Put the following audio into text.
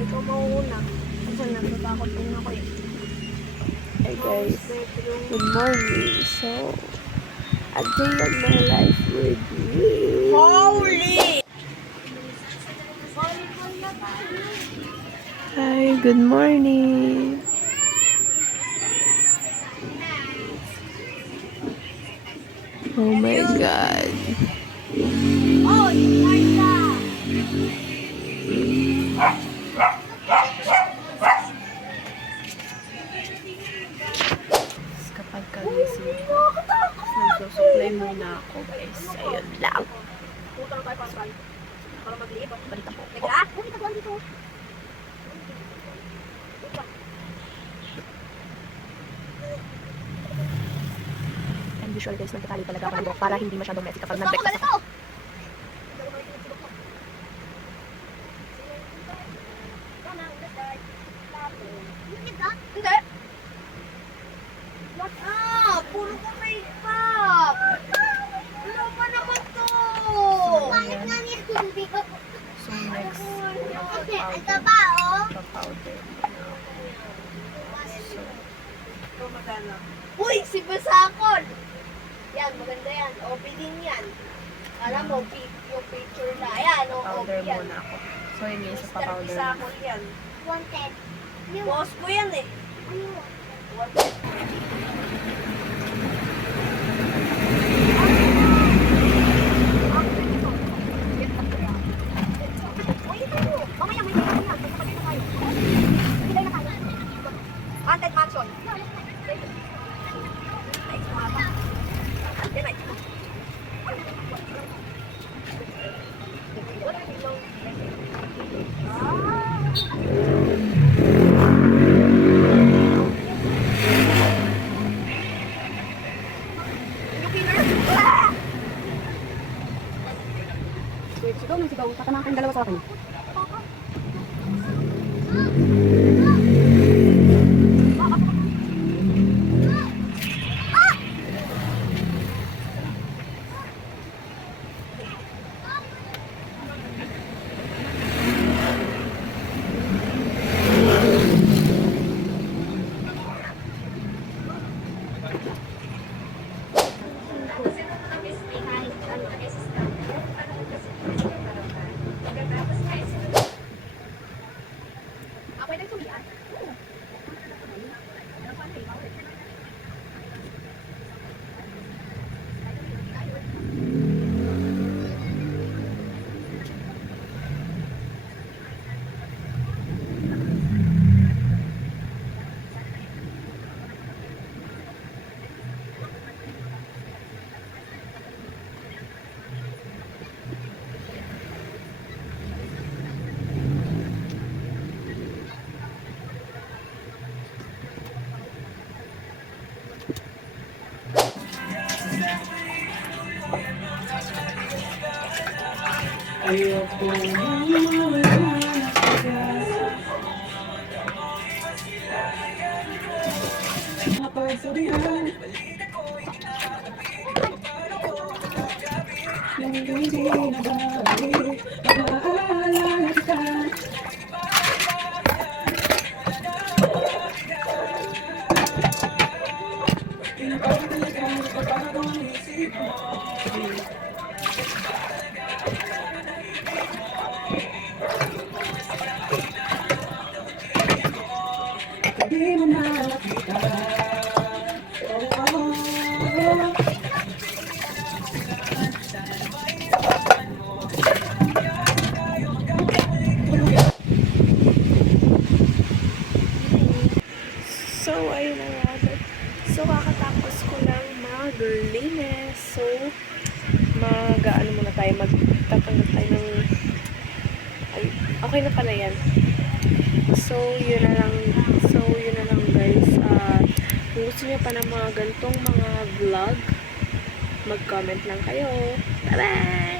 ikaw mauuna. Kasi natatakot din ako eh. Hey guys, good morning. So, a day of my life with me. Holy! Hi, good morning. Oh my God. Oh, Martha! Kapag kagising ko, nagsusuklay muna ako guys. Ayun lang. Putang tayo para magliit. Balita po. Teka, uy, taguan dito. And usual guys, nagtatali talaga ako ng buhok para hindi masyadong messy kapag Gusto ko nag-breakfast ganito! ako. Hindi! Puro ko makeup! Ano ba naman to? Pangit nga niya. So next, Okay, ito ba, oh? pa-powder. Uy, si Basakol! Yan, maganda yan. OP din yan. Alam mo, yung picture na. Ayan, OP Powder yan. muna ako. So yun yung isa Mr. pa-powder. Basakol yan. 110. Boss ko yan eh. 110. Haunted Mansion. Sigaw ng sigaw. Tatama kayong dalawa sa akin. Ayoko mawala sa gasa. Mapagsabihan ng hindi nabalik, maalala kita. Pinapagod talaga kapag ang isip mo. Di mo na nakita. So, ayun na nga. So, kakatapos ko lang maglinis. So, ano muna tayo, magtatanggal tayo ng, ay, okay na pala yan. So, yun na lang guys. Kung gusto niyo pa ng mga ganitong mga vlog, mag-comment lang kayo. Bye-bye!